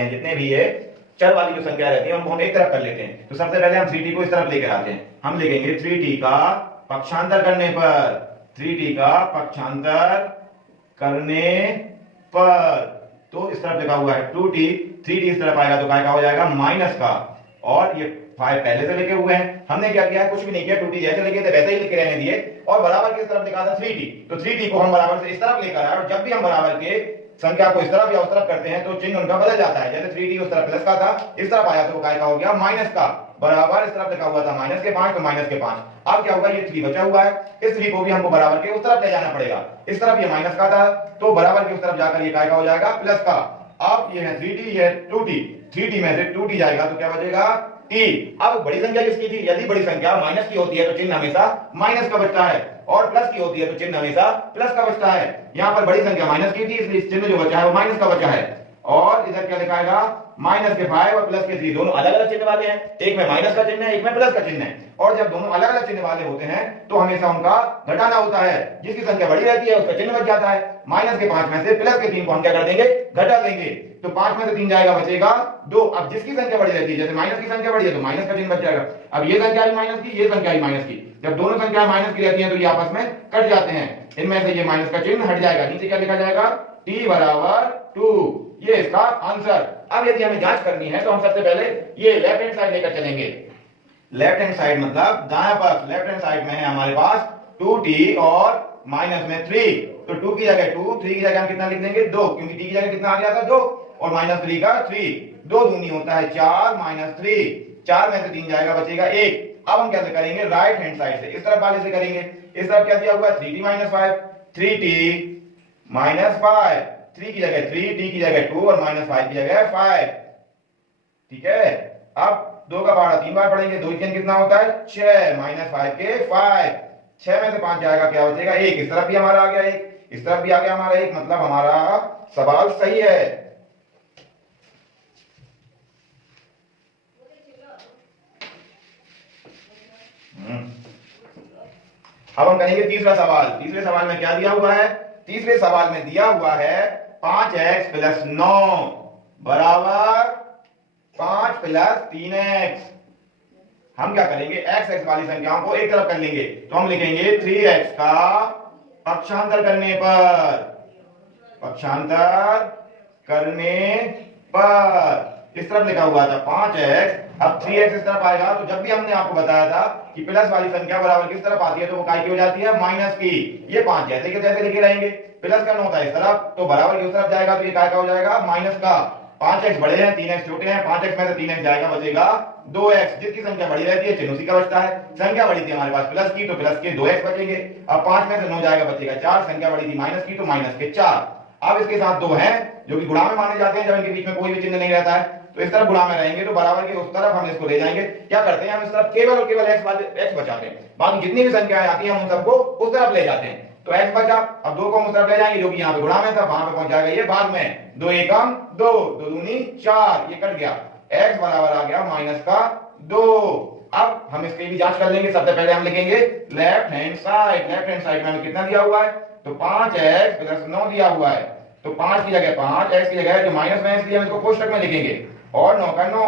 जितने भी ये चर वाली जो संख्या रहती है उनको हम एक तरफ कर लेते हैं। तो सबसे पहले हम 3t को इस तरफ लेकर आते हैं। हम लिखेंगे 3t का पक्षांतर करने पर, 3t का पक्षांतर करने पर, तो इस तरफ लिखा हुआ है 2t, 3t इस तरफ आएगा तो क्या हो जाएगा माइनस का, और ये 5 पहले से लिखे हुए हैं। हमने क्या किया, कुछ भी नहीं किया, 2t जैसे लिखे थे वैसे ही लिखे रहने दिए, और बराबर की तरफ लिखा था 3t, तो 3t को हम बराबर से इस तरफ लेकर आए, और जब भी हम बराबर के संख्या को इस तरफ या उस तरफ करते हैं तो चिन्ह उनका बदल जाता है। जैसे 3t उस तरफ प्लस का था, इस तरफ आया तो वो काय का हो गया माइनस का, बराबर इस तरफ लिखा हुआ था माइनस के 5 तो माइनस के 5। अब क्या होगा, ये 3 बचा हुआ है, इस 3 को भी हमको बराबर के उस तरफ ले जाना पड़ेगा। इस तरफ ये माइनस का था तो बराबर के उस तरफ जाकर ये काय का हो जाएगा प्लस का। अब ये है 3t, ये है 2t, 3t में से 2t जाएगा तो क्या बचेगा t। अब बड़ी संख्या किसकी थी, यदि बड़ी संख्या माइनस की होती है तो चिन्ह हमेशा माइनस का बचता है, और प्लस की होती है तो चिन्ह हमेशा प्लस का बचता है। यहाँ पर बड़ी संख्या माइनस की थी इसलिए चिन्ह जो बचा है वो माइनस का बचा है, और इधर क्या लिखाएगा माइनस के 5 और प्लस के 3, दोनों अलग अलग चिन्ह वाले हैं, एक में माइनस का चिन्ह है एक में प्लस का चिन्ह है, और जब दोनों अलग अलग चिन्ह वाले होते हैं तो हमेशा उनका घटाना होता है। जिसकी संख्या बड़ी रहती है उसका चिन्ह बच जाता है। माइनस के 5 में से प्लस के 3 को हम क्या कर देंगे, घटा देंगे, तो 5 में से 3 जाएगा बचेगा 2। अब जिसकी संख्या बड़ी रहती है, जैसे माइनस की संख्या बड़ी है तो माइनस का चिन्ह बच जाएगा। अब ये संख्या भी माइनस की, ये संख्या भी माइनस की, जब दोनों संख्याएं माइनस की रहती हैं तो ये आपस में कट जाते हैं, इनमें से ये माइनस का चिन्ह हट जाएगा। नीचे क्या लिखा जाएगा, t बराबर 2, ये इसका आंसर। अब यदि हमें जांच करनी है तो हम सबसे पहले ये लेफ्ट हैंड साइड लेकर चलेंगे। लेफ्ट हैंड साइड मतलब दायां पक्ष, लेफ्ट हैंड साइड में है हमारे पास 2t और माइनस में 3, तो 2 की जगह 2, 3 की जगह हम कितना लिख देंगे 2, क्योंकि t की जगह कितना आ गया था 2, और माइनस 3 का 3, 2 दूनी होता है 4 माइनस 3, 4 में से 3 जाएगा बचेगा 1। अब हम क्या करेंगे, राइट हैंड साइड से इस तरफ वाले से करेंगे। इस तरफ क्या दिया हुआ है 3t माइनस 5, 3t माइनस 5, 3 की जगह 3, t की जगह 2 और माइनस 5 की जगह 5, ठीक है। अब 2 का पहाड़ा 3 बार पढ़ेंगे, 2 3 कितना होता है 6, माइनस 5 के 5, 6 में से 5 जाएगा क्या बचेगा 1, इस तरफ भी हमारा आ गया 1, इस तरफ भी आ गया हमारा 1, मतलब हमारा सवाल सही है। अब हम करेंगे तीसरा सवाल। तीसरे सवाल में क्या दिया हुआ है, तीसरे सवाल में दिया हुआ है 5x प्लस 9 बराबर 5 प्लस 3x। हम क्या करेंगे, x x वाली संख्याओं को एक तरफ कर लेंगे, तो हम लिखेंगे 3x का पक्षांतर करने पर, पक्षांतर करने पर, इस तरफ लिखा हुआ था 5x, अब 3x इस तरफ आएगा, तो जब भी हमने आपको बताया था कि प्लस वाली संख्या बराबर किस तरफ आती है तो वो काय की हो जाती है माइनस की। ये 5 जैसे के तैसे लिखे रहेंगे, प्लस का 9 था इस तरफ तो बराबर की उस तरफ जाएगा तो ये काय का हो जाएगा माइनस का। 5x बड़े हैं 3x छोटे हैं, 5x में से 3x जाएगा बचेगा 2x। जिसकी संख्या बड़ी रहती है चिन्ह उसी का बचता है। संख्या बड़ी थी हमारे पास प्लस की तो प्लस के 2x बचेंगे। अब 5 में से 9 जाएगा बचेगा 4, संख्या बड़ी थी माइनस की तो माइनस के 4। अब इसके साथ 2 हैं जो कि गुणा में माने जाते हैं, जब इनके बीच में कोई भी चिन्ह नहीं रहता है तो इस तरफ गुणा में रहेंगे, तो बराबर के उस तरफ हम इसको ले जाएंगे। क्या करते हैं, हम इस तरफ केवल और केवल x बचाते हैं, बाकी जितनी भी संख्याएं आती हैं हम उन सबको उस तरफ ले जाते हैं। तो x बचा, अब 2 को हम उस तरफ ले जाएंगे जो कि यहाँ पे गुणा में था, वहां पे पहुंच जाएगा ये बाद में, 2 एकम 2, 2 दूनी 4, ये कट गया, x बराबर आ गया माइनस का 2। अब हम इसकी भी जांच कर लेंगे। सबसे पहले हम लिखेंगे left hand side. Left hand side में हमें कितना दिया हुआ है, तो 5x प्लस 9 दिया हुआ है, तो 5 की जगह 5, x की जगह जो माइनस में इसलिए हम इसको कोष्टक में लिखेंगे, और 9 का 9।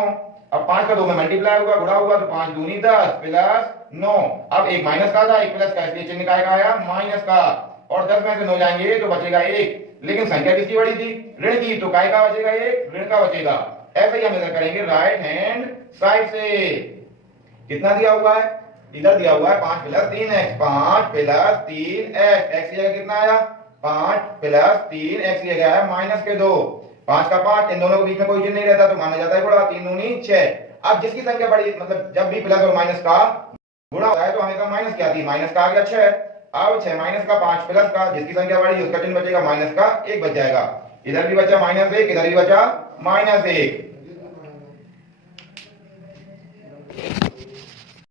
अब 5 का 2 में मल्टीप्लाई होगा, गुणा होगा, तो 5 दूनी 10 प्लस 9। अब एक माइनस का था एक प्लस का, इसलिए चिन्ह काय का आया माइनस का, और 10 में से 9 जाएंगे तो बचेगा 1। लेकिन संख्या किसकी बड़ी थी, ऋण की, तो काय का बचेगा 1, ऋण का बचेगा। ऐसे ही हम इधर करेंगे राइट हैंड साइड से। कितना दिया हुआ है, इधर दिया हुआ है 5 plus 3x, 5 plus 3x, x की जगह कितना आया 5 प्लस 3, x की जगह है माइनस के 2, 5 का 5, इन दोनों के बीच में कोई चिन्ह नहीं रहता तो माना जाता है गुणा, 3 दूनी 6। अब जिसकी संख्या बड़ी, मतलब जब भी प्लस और माइनस का गुणा होता है तो हमेशा माइनस क्या आती है, माइनस का आ गया 6। अब 6 माइनस का 5 प्लस का, जिसकी संख्या बड़ी उसका चिन्ह बचेगा माइनस का 1 बच जाएगा। इधर भी बचा -1, इधर भी बचा -1।